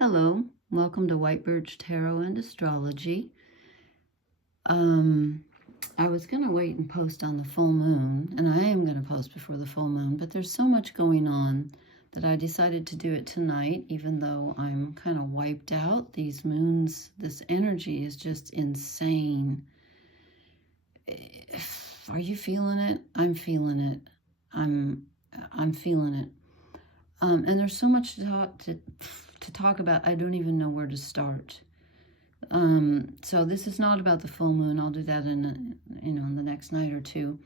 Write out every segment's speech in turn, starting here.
Hello, welcome to White Birch Tarot and Astrology. I was going to wait and post on the full moon, and I am going to post before the full moon, but there's so much going on that I decided to do it tonight, even though I'm kind of wiped out. These moons, this energy is just insane. Are you feeling it? I'm feeling it. I'm feeling it. And there's so much to talk about. I don't even know where to start. So this is not about the full moon. I'll do that in the next night or two.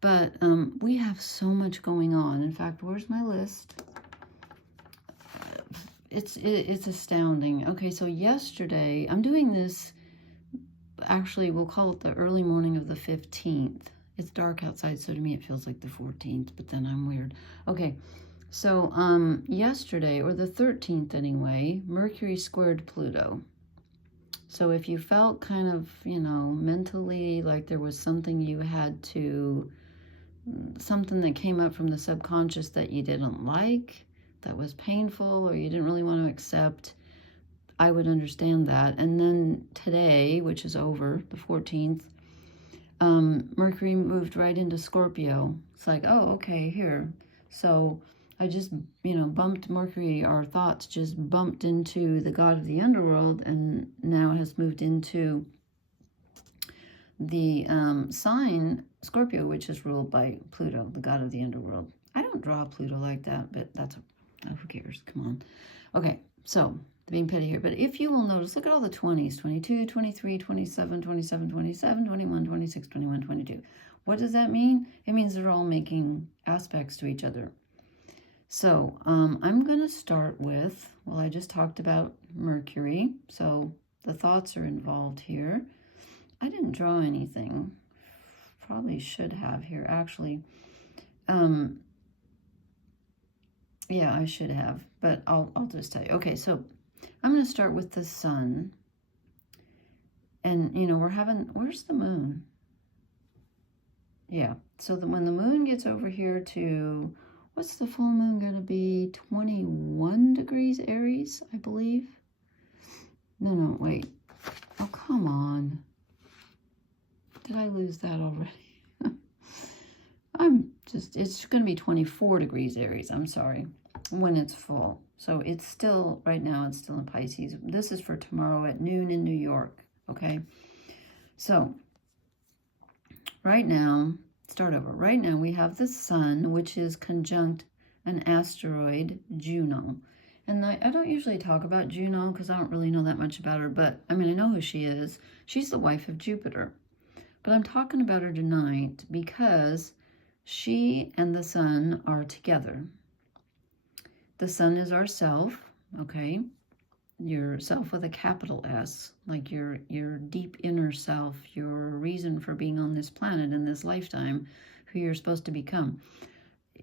But we have so much going on. In fact, where's my list? It's astounding. Okay, so yesterday, I'm doing this, actually, we'll call it the early morning of the 15th. It's dark outside, so to me it feels like the 14th, but then I'm weird. Okay, so yesterday, or the 13th anyway, Mercury squared Pluto. So if you felt kind of, mentally like there was something you had to, something that came up from the subconscious that you didn't like, that was painful, or you didn't really want to accept, I would understand that. And then today, which is over, the 14th, Mercury moved right into Scorpio. It's like, oh, okay, here. So I just, bumped Mercury, our thoughts just bumped into the god of the underworld, and now has moved into the sign Scorpio, which is ruled by Pluto, the god of the underworld. I don't draw Pluto like that, but that's, who cares? Come on. Okay, so being petty here, but if you will notice, look at all the 20s, 22, 23, 27, 27, 27, 21, 26, 21, 22. What does that mean? It means they're all making aspects to each other. So I'm going to start with, well, I just talked about Mercury, so the thoughts are involved here. I didn't draw anything. Probably should have here, actually. Yeah, I should have, but I'll just tell you. Okay, so I'm going to start with the sun. And, where's the moon? Yeah, so when the moon gets over here to, what's the full moon going to be? 21 degrees Aries, I believe. No, wait. Oh, come on. Did I lose that already? It's going to be 24 degrees Aries, I'm sorry, when it's full. So it's still, right now, it's still in Pisces. This is for tomorrow at noon in New York, okay? So, right now, start over. Right now, we have the sun, which is conjunct an asteroid, Juno. And I don't usually talk about Juno because I don't really know that much about her, but, I know who she is. She's the wife of Jupiter. But I'm talking about her tonight because she and the sun are together. The sun is our self, okay? Your self with a capital S, like your deep inner self, your reason for being on this planet in this lifetime, who you're supposed to become,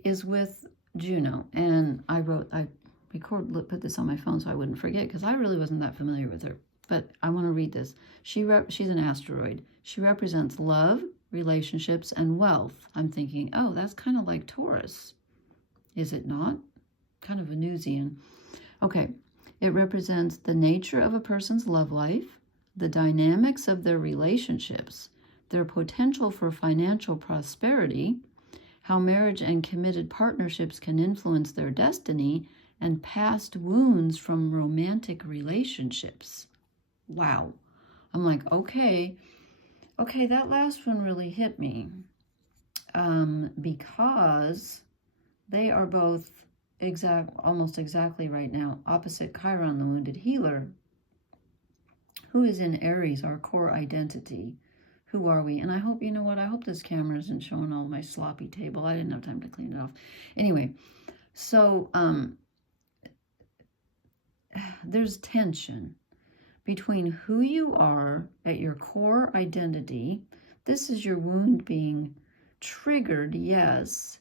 is with Juno. And I put this on my phone so I wouldn't forget, because I really wasn't that familiar with her. But I want to read this. She's an asteroid. She represents love, relationships, and wealth. I'm thinking, oh, that's kind of like Taurus. Is it not? Kind of Venusian. Okay. It represents the nature of a person's love life, the dynamics of their relationships, their potential for financial prosperity, how marriage and committed partnerships can influence their destiny, and past wounds from romantic relationships. Wow. I'm like, okay, that last one really hit me, because they are both almost exactly right now opposite Chiron, the wounded healer, who is in Aries, our core identity. Who are we? And I hope, I hope this camera isn't showing all my sloppy table. I didn't have time to clean it off. Anyway, so there's tension between who you are at your core identity. This is your wound being triggered, yes,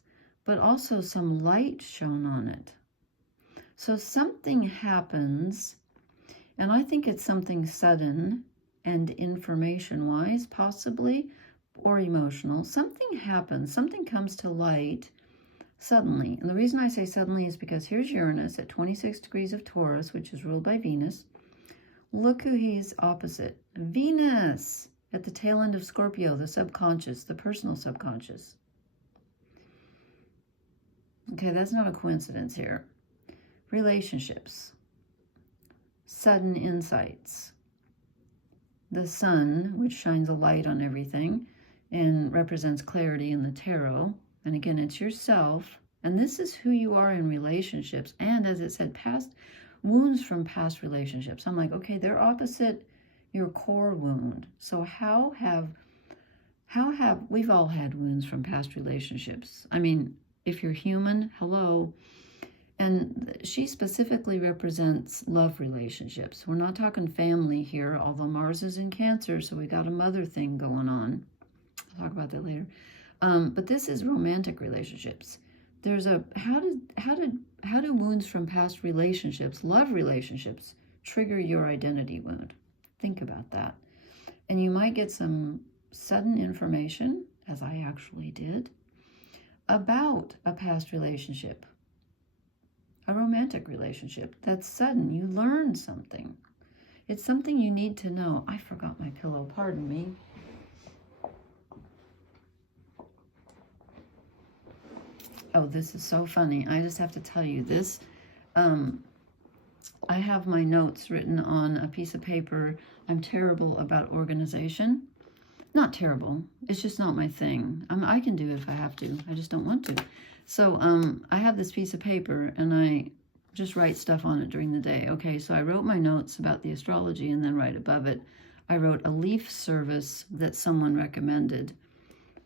but also some light shone on it. So something happens, and I think it's something sudden and information-wise, possibly, or emotional. Something happens, something comes to light, Suddenly. And the reason I say suddenly is because here's Uranus at 26 degrees of Taurus, which is ruled by Venus. Look who he's opposite. Venus at the tail end of Scorpio, the subconscious, the personal subconscious. Okay, that's not a coincidence here. Relationships. Sudden insights. The sun, which shines a light on everything and represents clarity in the tarot. And again, it's yourself. And this is who you are in relationships. And as it said, past wounds from past relationships. I'm like, okay, they're opposite your core wound. So how have we've all had wounds from past relationships. I mean, if you're human, hello. And she specifically represents love relationships. We're not talking family here, although Mars is in Cancer, so we got a mother thing going on. I'll talk about that later. But this is romantic relationships. There's a how do wounds from past relationships, love relationships, trigger your identity wound? Think about that. And you might get some sudden information, as I actually did, about a past relationship, a romantic relationship. That's sudden. You learn something. It's something you need to know. I forgot my pillow. Pardon me. Oh, this is so funny. I just have to tell you this. I have my notes written on a piece of paper. I'm terrible about organization. Not terrible. It's just not my thing. I can do it if I have to. I just don't want to. So I have this piece of paper, and I just write stuff on it during the day. Okay, so I wrote my notes about the astrology, and then right above it, I wrote a leaf service that someone recommended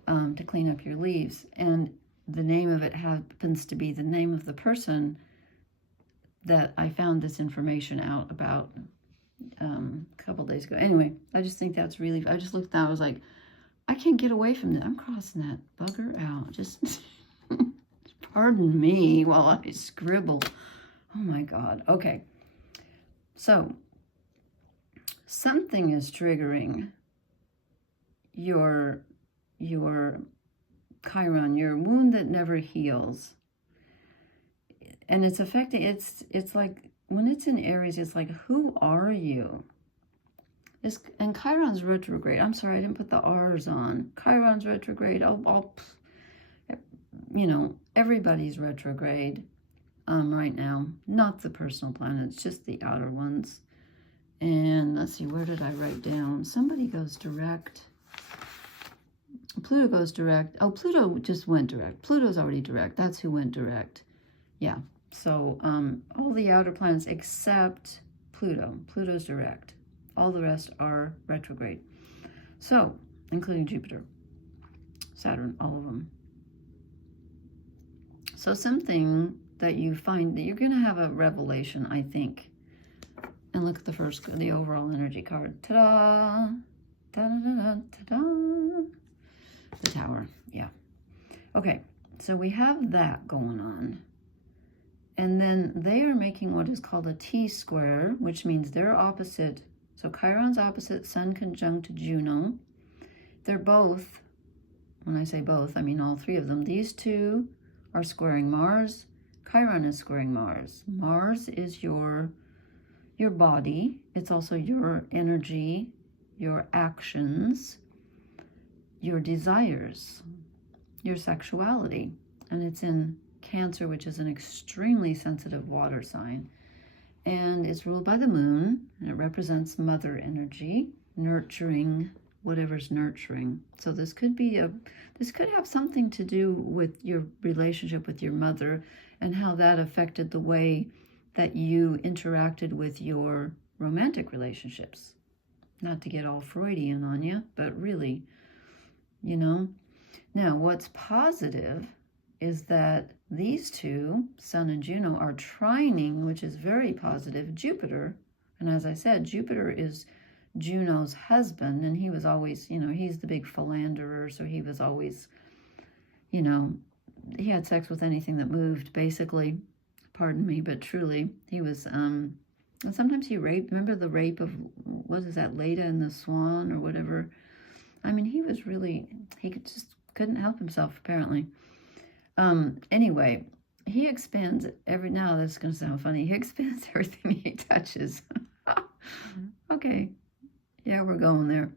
to clean up your leaves. And the name of it happens to be the name of the person that I found this information out about a couple days ago. Anyway, I just think that's really, I just looked at that, I was like, I can't get away from that. I'm crossing that bugger out. Just pardon me while I scribble. Oh my God. Okay. So something is triggering your Chiron, your wound that never heals. And it's affecting, it's like, when it's in Aries, it's like, who are you? And Chiron's retrograde. I'm sorry, I didn't put the R's on. Chiron's retrograde. You know, everybody's retrograde right now. Not the personal planets, just the outer ones. And let's see, where did I write down? Somebody goes direct. Pluto goes direct. Oh, Pluto just went direct. Pluto's already direct. That's who went direct. Yeah. So all the outer planets except Pluto. Pluto's direct. All the rest are retrograde. So, including Jupiter, Saturn, all of them. So something that you find that you're going to have a revelation, I think. And look at the overall energy card. Ta-da! Ta-da-da-da! Ta-da! The Tower, yeah. Okay, so we have that going on. And then they are making what is called a T-square, which means they're opposite. So Chiron's opposite Sun conjunct Juno. They're both, when I say both, I mean all three of them. These two are squaring Mars. Chiron is squaring Mars. Mars is your body. It's also your energy, your actions, your desires, your sexuality. And it's in Cancer, which is an extremely sensitive water sign. And it's ruled by the moon, and it represents mother energy, nurturing whatever's nurturing. So this could have something to do with your relationship with your mother and how that affected the way that you interacted with your romantic relationships. Not to get all Freudian on you, but really, you know. Now, what's positive is that these two, Sun and Juno, are trining, which is very positive, Jupiter. And as I said, Jupiter is Juno's husband, and he was always, you know, he's the big philanderer, so he was always, you know, he had sex with anything that moved, basically. Pardon me, but truly, he was, and sometimes he raped, remember the rape of, what is that, Leda and the Swan, or whatever? I mean, he was really, he couldn't help himself, apparently. Anyway, he expands now this is going to sound funny. He expands everything he touches. Okay. Yeah, we're going there.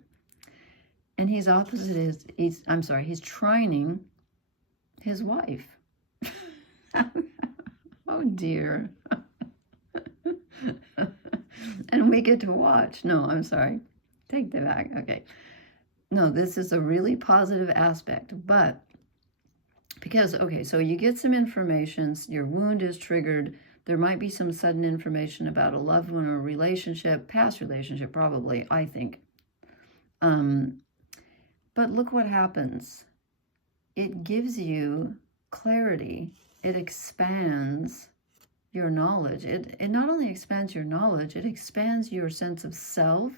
And he's opposite he's trining his wife. Oh dear. And we get to watch. No, I'm sorry. Take that back. Okay. No, this is a really positive aspect, but because, okay, so you get some information, your wound is triggered, there might be some sudden information about a loved one or a relationship, past relationship probably, I think. But look what happens. It gives you clarity. It expands your knowledge. It not only expands your knowledge, it expands your sense of self,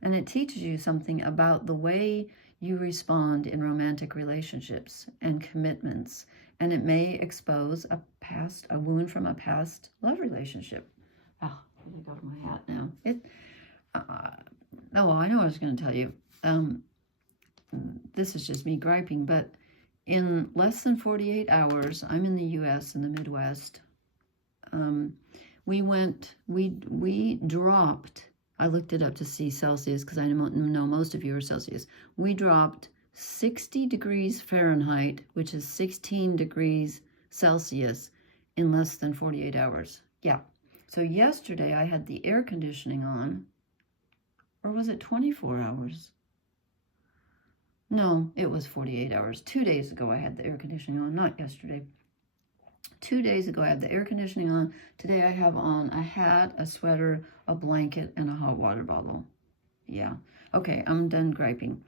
and it teaches you something about the way you respond in romantic relationships and commitments. And it may expose a wound from a past love relationship. Oh, I got my hat now. I know what I was going to tell you. This is just me griping, but in less than 48 hours, I'm in the U.S. in the Midwest. We dropped, I looked it up to see Celsius because I know most of you are Celsius. We dropped 60 degrees Fahrenheit, which is 16 degrees Celsius, in less than 48 hours. Yeah. So yesterday I had the air conditioning on, or was it 24 hours? No, it was 48 hours. 2 days ago I had the air conditioning on, not yesterday. 2 days ago I had the air conditioning on. Today I have on a hat, a sweater, a blanket, and a hot water bottle. Yeah. Okay, I'm done griping.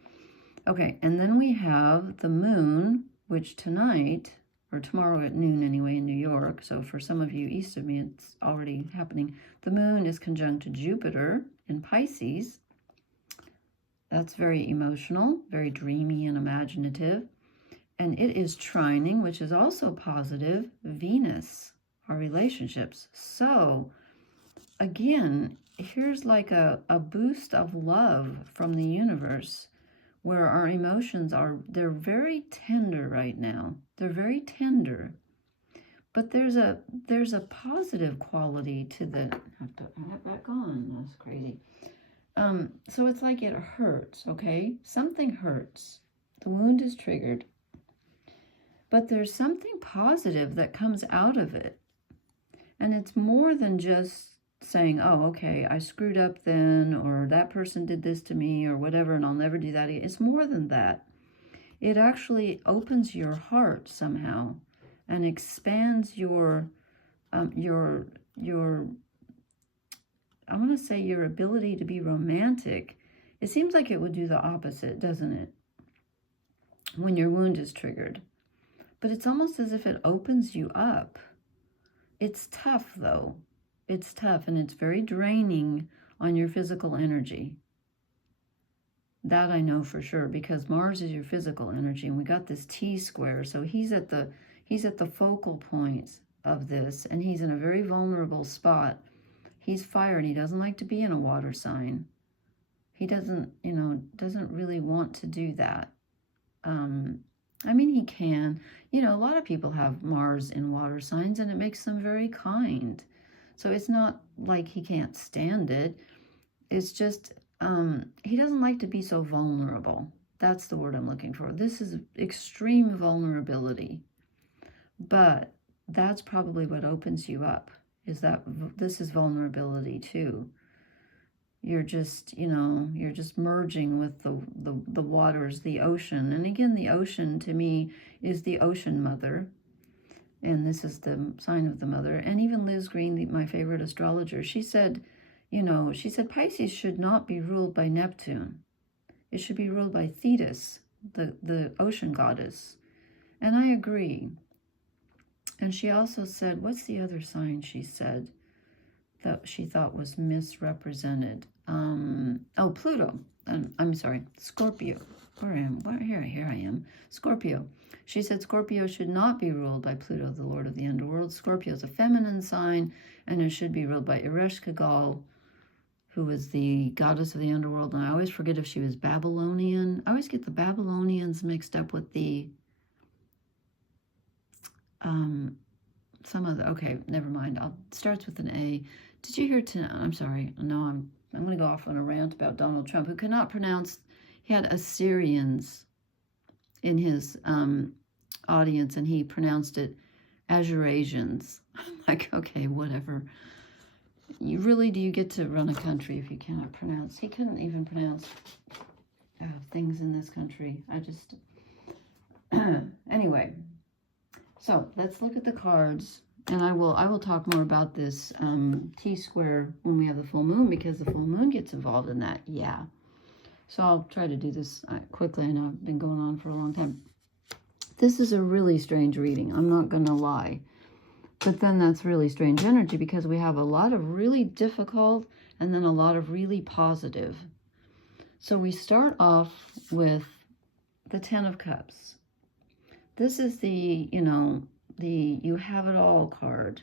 Okay, and then we have the moon, which tonight, or tomorrow at noon anyway in New York, so for some of you east of me, it's already happening. The moon is conjunct to Jupiter in Pisces. That's very emotional, very dreamy and imaginative. And it is trining, which is also positive, Venus, our relationships. So, again, here's like a boost of love from the universe, where our emotions they're very tender right now. They're very tender. But there's a positive quality to the, I have to have back on, that's crazy. So it's like it hurts, okay? Something hurts. The wound is triggered. But there's something positive that comes out of it. And it's more than just saying, oh, okay, I screwed up then, or that person did this to me, or whatever, and I'll never do that again. It's more than that. It actually opens your heart somehow and expands your I want to say your ability to be romantic. It seems like it would do the opposite, doesn't it? When your wound is triggered. But it's almost as if it opens you up. It's tough, though. It's tough, and it's very draining on your physical energy. That I know for sure, because Mars is your physical energy, and we got this T-square, so he's at the focal point of this, and he's in a very vulnerable spot. He's fire, and he doesn't like to be in a water sign. He doesn't really want to do that. I mean, he can. A lot of people have Mars in water signs, and it makes them very kind. So it's not like he can't stand it. It's just he doesn't like to be so vulnerable. That's the word I'm looking for. This is extreme vulnerability. But that's probably what opens you up, is that this is vulnerability too. You're just, you're just merging with the waters, the ocean. And again, the ocean to me is the ocean mother. And this is the sign of the mother. And even Liz Green, my favorite astrologer, she said, Pisces should not be ruled by Neptune. It should be ruled by Thetis, the ocean goddess. And I agree. And she also said, what's the other sign she said that she thought was misrepresented? Pluto. I'm sorry, Scorpio. Here I am. Scorpio. She said Scorpio should not be ruled by Pluto, the Lord of the Underworld. Scorpio is a feminine sign, and it should be ruled by Ereshkigal, who was the goddess of the underworld. And I always forget if she was Babylonian. I always get the Babylonians mixed up with the some of the, okay, never mind. It starts with an A. Did you hear tonight? I'm sorry. No, I'm going to go off on a rant about Donald Trump, who cannot pronounce. He had Assyrians in his audience, and he pronounced it Azurasians. I'm like, okay, whatever. Do you get to run a country if you cannot pronounce? He couldn't even pronounce things in this country. I just, anyway. So let's look at the cards, and I will talk more about this T-square when we have the full moon, because the full moon gets involved in that. Yeah. So I'll try to do this quickly. I know I've been going on for a long time. This is a really strange reading. I'm not going to lie. But then that's really strange energy, because we have a lot of really difficult and then a lot of really positive. So we start off with the Ten of Cups. This is the, the you have it all card,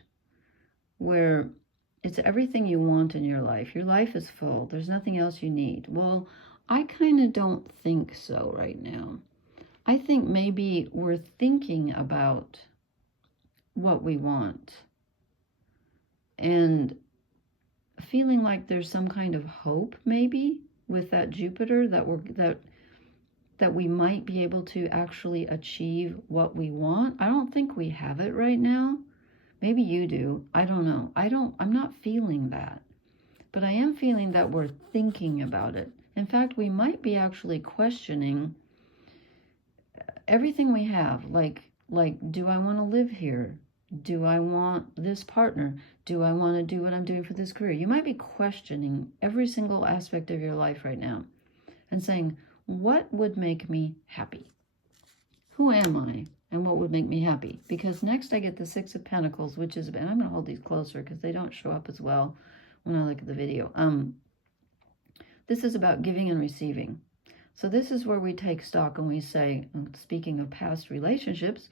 where it's everything you want in your life. Your life is full. There's nothing else you need. Well, I kind of don't think so right now. I think maybe we're thinking about what we want and feeling like there's some kind of hope maybe with that Jupiter that we might be able to actually achieve what we want. I don't think we have it right now. Maybe you do. I don't know. I'm not feeling that. But I am feeling that we're thinking about it. In fact, we might be actually questioning everything we have. Like, do I want to live here? Do I want this partner? Do I want to do what I'm doing for this career? You might be questioning every single aspect of your life right now and saying, what would make me happy? Who am I? And what would make me happy? Because next I get the Six of Pentacles, which is, and I'm going to hold these closer because they don't show up as well when I look at the video. This is about giving and receiving. So this is where we take stock and we say, speaking of past relationships,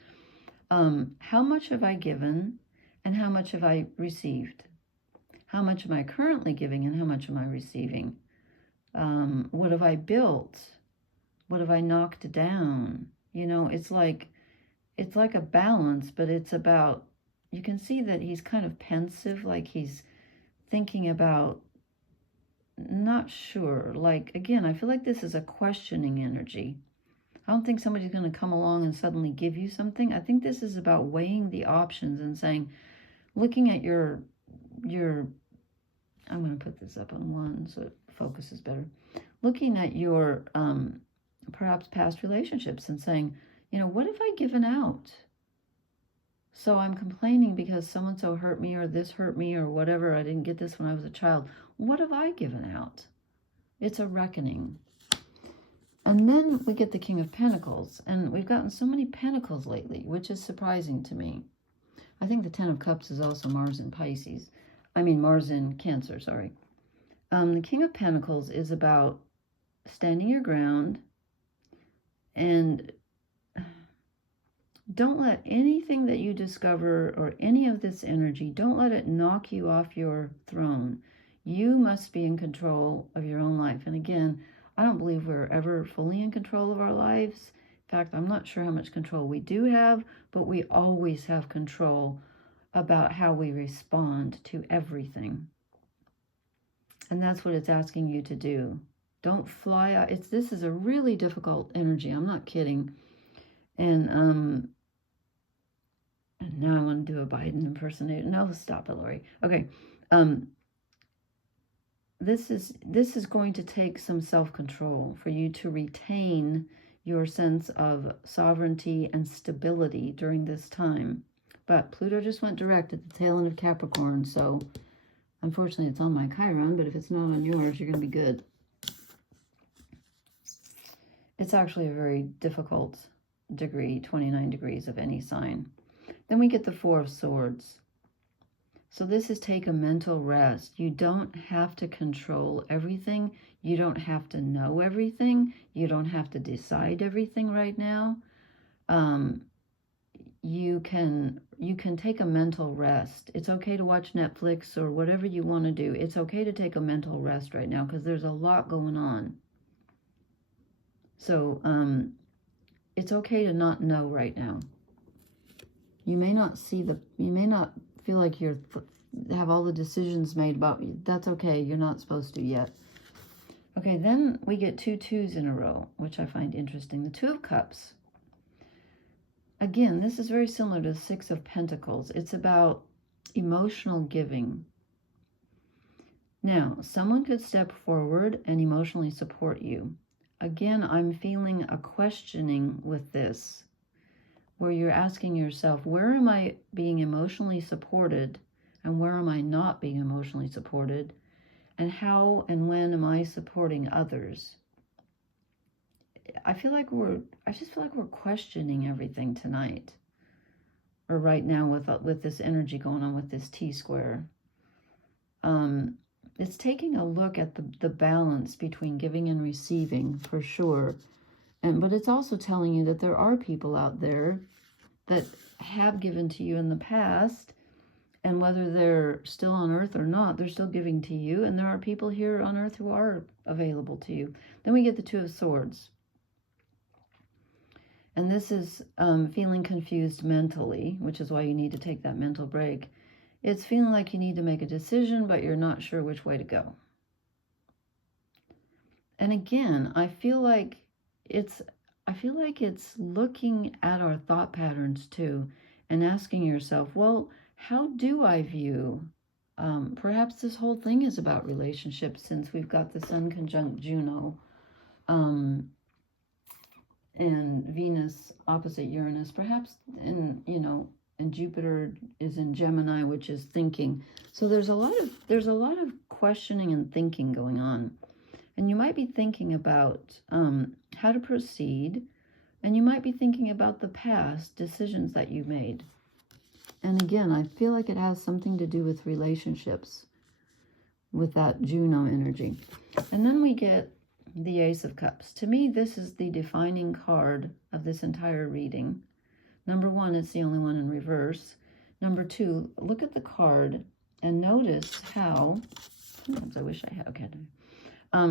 how much have I given and how much have I received? How much am I currently giving and how much am I receiving? What have I built? What have I knocked down? It's like a balance, but it's about, you can see that he's kind of pensive, like he's thinking about, not sure. Like, again, I feel like this is a questioning energy. I don't think somebody's going to come along and suddenly give you something. I think this is about weighing the options and saying, looking at your I'm going to put this up on one so it focuses better. Looking at your perhaps past relationships and saying, what have I given out? So I'm complaining because so-and-so hurt me or this hurt me or whatever. I didn't get this when I was a child. What have I given out? It's a reckoning. And then we get the King of Pentacles. And we've gotten so many Pentacles lately, which is surprising to me. I think the Ten of Cups is also Mars in Pisces. I mean, Mars in Cancer, sorry. The King of Pentacles is about standing your ground and don't let anything that you discover or any of this energy, don't let it knock you off your throne. You must be in control of your own life. And again, I don't believe we're ever fully in control of our lives. In fact, I'm not sure how much control we do have, but we always have control about how we respond to everything. And that's what it's asking you to do. Don't fly out. This is a really difficult energy. I'm not kidding. And now I want to do a Biden impersonator. No, stop it, Lori. Okay. This is going to take some self-control for you to retain your sense of sovereignty and stability during this time. But Pluto just went direct at the tail end of Capricorn, so unfortunately it's on my Chiron, but if it's not on yours, you're going to be good. It's actually a very difficult degree, 29 degrees of any sign. Then we get the Four of Swords. So this is take a mental rest. You don't have to control everything. You don't have to know everything. You don't have to decide everything right now. You can take a mental rest. It's okay to watch Netflix or whatever you want to do. It's okay to take a mental rest right now because there's a lot going on. So it's okay to not know right now. You may not feel like you're have all the decisions made about you. That's okay. You're not supposed to yet. Okay, then we get 2 2s in a row, which I find interesting. The 2 of Cups. Again, this is very similar to the 6 of Pentacles. It's about emotional giving. Now, someone could step forward and emotionally support you. Again, I'm feeling a questioning with this, where you're asking yourself, where am I being emotionally supported and where am I not being emotionally supported? And how and when am I supporting others? I just feel like we're questioning everything tonight, or right now with this energy going on with this T-square. It's taking a look at the balance between giving and receiving, for sure. But it's also telling you that there are people out there that have given to you in the past, and whether they're still on Earth or not, they're still giving to you, and there are people here on Earth who are available to you. Then we get the 2 of Swords. And this is feeling confused mentally, which is why you need to take that mental break. It's feeling like you need to make a decision, but you're not sure which way to go. And again, I feel like it's looking at our thought patterns too, and asking yourself, well, how do I view? Perhaps this whole thing is about relationships, since we've got the Sun conjunct Juno, and Venus opposite Uranus. Perhaps and Jupiter is in Gemini, which is thinking. So there's a lot of questioning and thinking going on. And you might be thinking about how to proceed, and you might be thinking about the past decisions that you made. And again, I feel like it has something to do with relationships, with that Juno energy. And then we get the Ace of Cups. To me, this is the defining card of this entire reading. Number 1, it's the only one in reverse. Number 2, look at the card and notice how, sometimes I wish I had, okay, I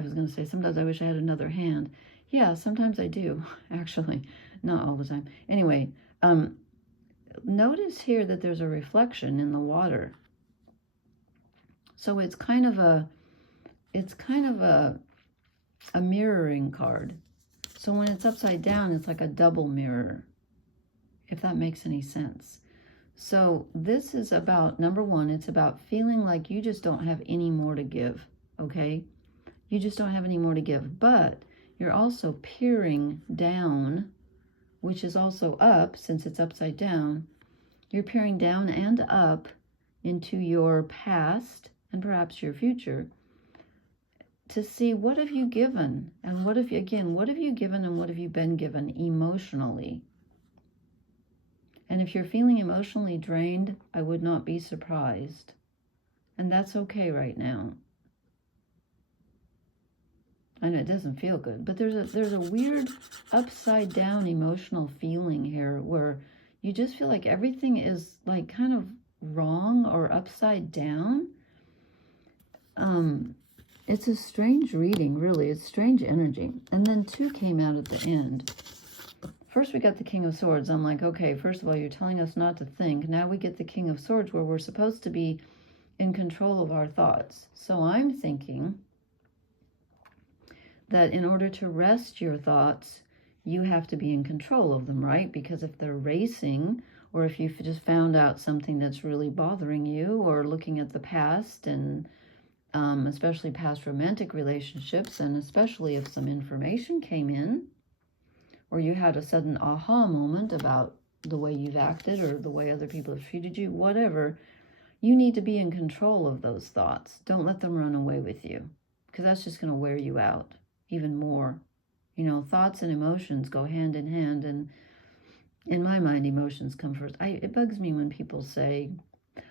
was going to say, sometimes I wish I had another hand. Yeah, sometimes I do, actually. Not all the time. Anyway, notice here that there's a reflection in the water. So it's kind of a mirroring card. So when it's upside down, it's like a double mirror, if that makes any sense. So this is about, number 1, it's about feeling like you just don't have any more to give, okay? You just don't have any more to give, but you're also peering down, which is also up, since it's upside down. You're peering down and up into your past and perhaps your future to see what have you given, and what have you given and what have you been given emotionally. And if you're feeling emotionally drained, I would not be surprised. And that's okay right now. I know it doesn't feel good, but there's a weird upside down emotional feeling here where you just feel like everything is like kind of wrong or upside down. It's a strange reading, really. It's strange energy. And then 2 came out at the end. First, we got the King of Swords. I'm like, okay, first of all, you're telling us not to think. Now we get the King of Swords, where we're supposed to be in control of our thoughts. So I'm thinking that in order to rest your thoughts, you have to be in control of them, right? Because if they're racing, or if you've just found out something that's really bothering you, or looking at the past, and especially past romantic relationships, and especially if some information came in, or you had a sudden aha moment about the way you've acted or the way other people have treated you, whatever, you need to be in control of those thoughts. Don't let them run away with you, because that's just going to wear you out even more. Thoughts and emotions go hand in hand, and in my mind, emotions come first. It bugs me when people say,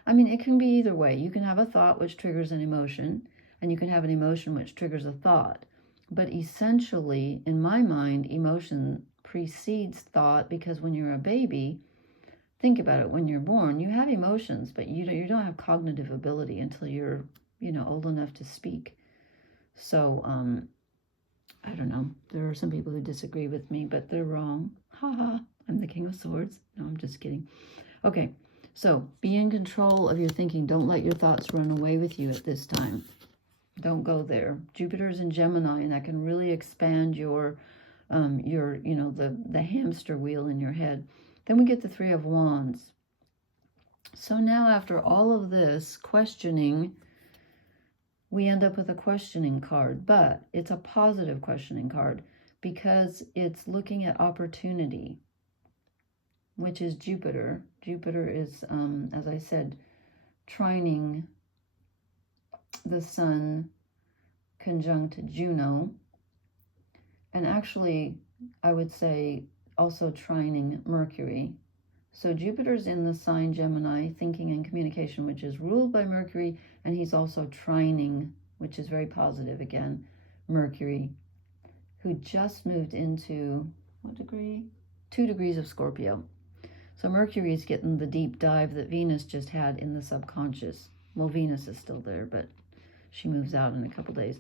it can be either way. You can have a thought which triggers an emotion, and you can have an emotion which triggers a thought. But essentially, in my mind, emotion precedes thought, because when you're a baby, think about it, when you're born, you have emotions, but you don't have cognitive ability until you're, old enough to speak. So, I don't know. There are some people who disagree with me, but they're wrong. Ha ha. I'm the King of Swords. No, I'm just kidding. Okay, so be in control of your thinking. Don't let your thoughts run away with you at this time. Don't go there. Jupiter's in Gemini, and that can really expand your the hamster wheel in your head. Then we get the Three of Wands. So now after all of this questioning, we end up with a questioning card, but it's a positive questioning card because it's looking at opportunity, which is Jupiter. Jupiter is, as I said, trining the Sun conjunct Juno, and actually, I would say also trining Mercury. So Jupiter's in the sign Gemini, thinking and communication, which is ruled by Mercury, and he's also trining, which is very positive again, Mercury, who just moved into, what degree? 2 degrees of Scorpio. So Mercury is getting the deep dive that Venus just had in the subconscious. Well, Venus is still there, but she moves out in a couple days.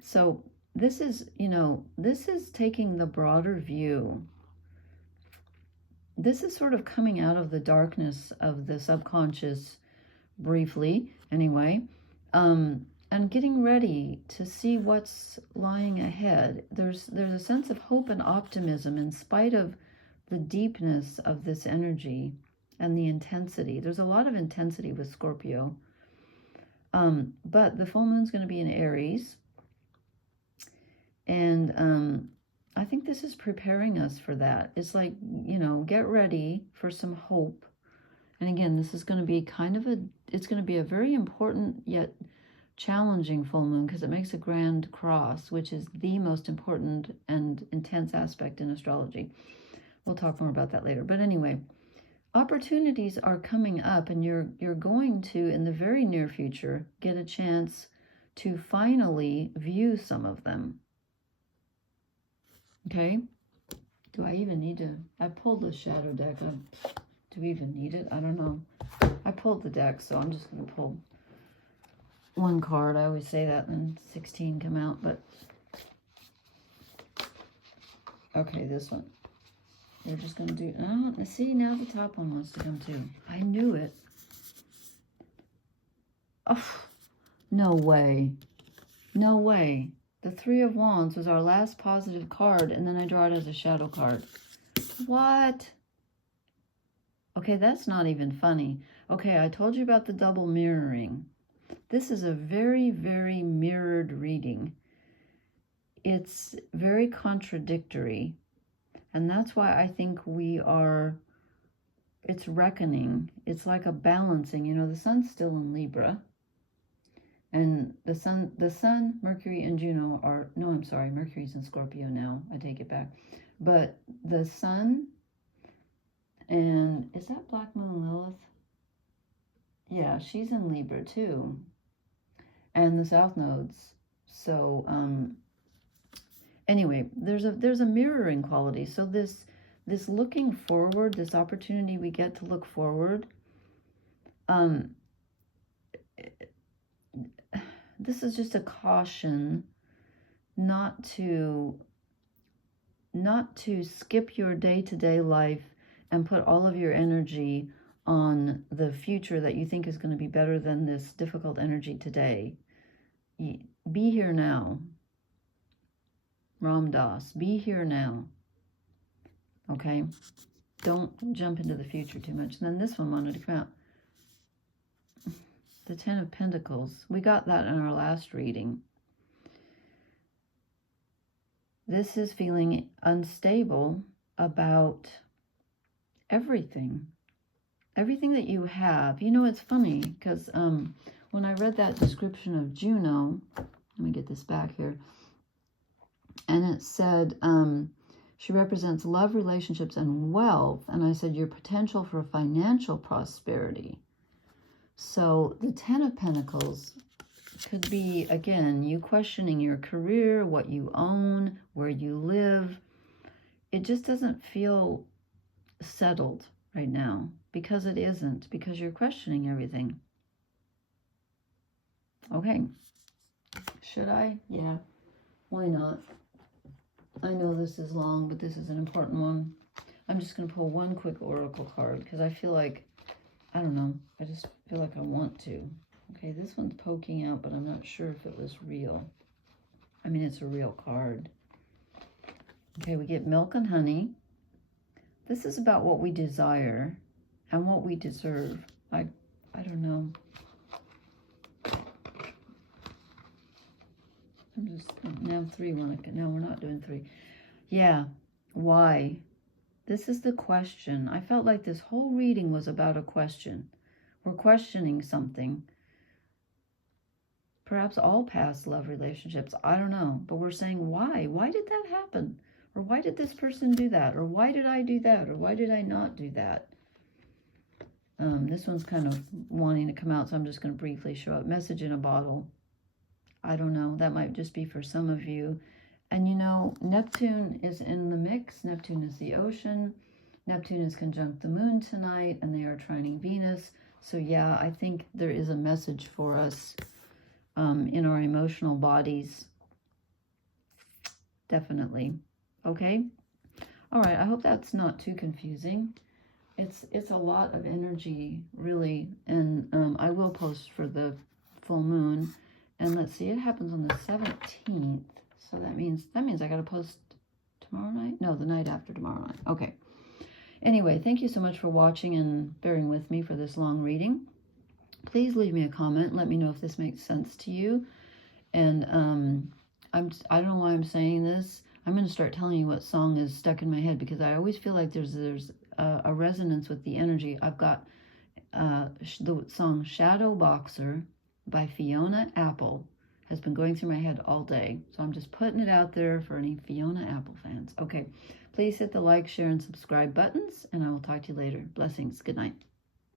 So this is, this is taking the broader view. This is sort of coming out of the darkness of the subconscious, briefly, anyway, and getting ready to see what's lying ahead. There's a sense of hope and optimism in spite of the deepness of this energy and the intensity. There's a lot of intensity with Scorpio. But the full moon's going to be in Aries. And I think this is preparing us for that. It's like, get ready for some hope. And again, this is going to be it's going to be a very important yet challenging full moon because it makes a grand cross, which is the most important and intense aspect in astrology. We'll talk more about that later. But anyway, opportunities are coming up, and you're going to, in the very near future, get a chance to finally view some of them. Okay? Do I even need to? I pulled the shadow deck. Do we even need it? I don't know. I pulled the deck, so I'm just going to pull one card. I always say that, and 16 come out, but okay, this one. We're just going to do, oh, see, now the top one wants to come too. I knew it. Oh, no way. No way. The Three of Wands was our last positive card, and then I draw it as a shadow card. What? Okay, that's not even funny. Okay, I told you about the double mirroring. This is a very, very mirrored reading. It's very contradictory. And that's why I think it's reckoning. It's like a balancing. The sun's still in Libra. And the sun, Mercury, and Juno are, no, I'm sorry, Mercury's in Scorpio now. I take it back. But the sun, and is that Black Moon Lilith? Yeah, she's in Libra too. And the South Nodes. So, anyway, there's a mirroring quality. So this looking forward, this opportunity we get to look forward, this is just a caution not to skip your day-to-day life and put all of your energy on the future that you think is going to be better than this difficult energy today. Be here now. Ram Dass, be here now. Okay? Don't jump into the future too much. And then this one wanted to come out. The Ten of Pentacles. We got that in our last reading. This is feeling unstable about everything. Everything that you have. It's funny because when I read that description of Juno, let me get this back here, and it said she represents love, relationships, and wealth. And I said your potential for financial prosperity. So the Ten of Pentacles could be, again, you questioning your career, what you own, where you live. It just doesn't feel settled right now because it isn't, because you're questioning everything. Okay. Should I? Yeah. Why not? I know this is long, but this is an important one. I'm just going to pull one quick oracle card because I feel like, I don't know, I just feel like I want to. Okay, this one's poking out, but I'm not sure if it was real. I mean, it's a real card. Okay, we get milk and honey. This is about what we desire and what we deserve. I don't know. I'm just, now 3, no, we're not doing 3. Yeah, why? This is the question. I felt like this whole reading was about a question. We're questioning something. Perhaps all past love relationships. I don't know. But we're saying why? Why did that happen? Or why did this person do that? Or why did I do that? Or why did I not do that? This one's kind of wanting to come out, so I'm just going to briefly show it. Message in a bottle. I don't know. That might just be for some of you. And you know, Neptune is in the mix. Neptune is the ocean. Neptune is conjunct the moon tonight, and they are trining Venus. So yeah, I think there is a message for us in our emotional bodies. Definitely. Okay? All right, I hope that's not too confusing. It's a lot of energy, really, and I will post for the full moon. And let's see, it happens on the 17th. So that means I got to post tomorrow night? No, the night after tomorrow night. Okay. Anyway, thank you so much for watching and bearing with me for this long reading. Please leave me a comment. Let me know if this makes sense to you. And I don't know why I'm saying this. I'm going to start telling you what song is stuck in my head because I always feel like there's a resonance with the energy. I've got the song Shadow Boxer by Fiona Apple has been going through my head all day. So I'm just putting it out there for any Fiona Apple fans. Okay, please hit the like, share, and subscribe buttons, and I will talk to you later. Blessings. Good night.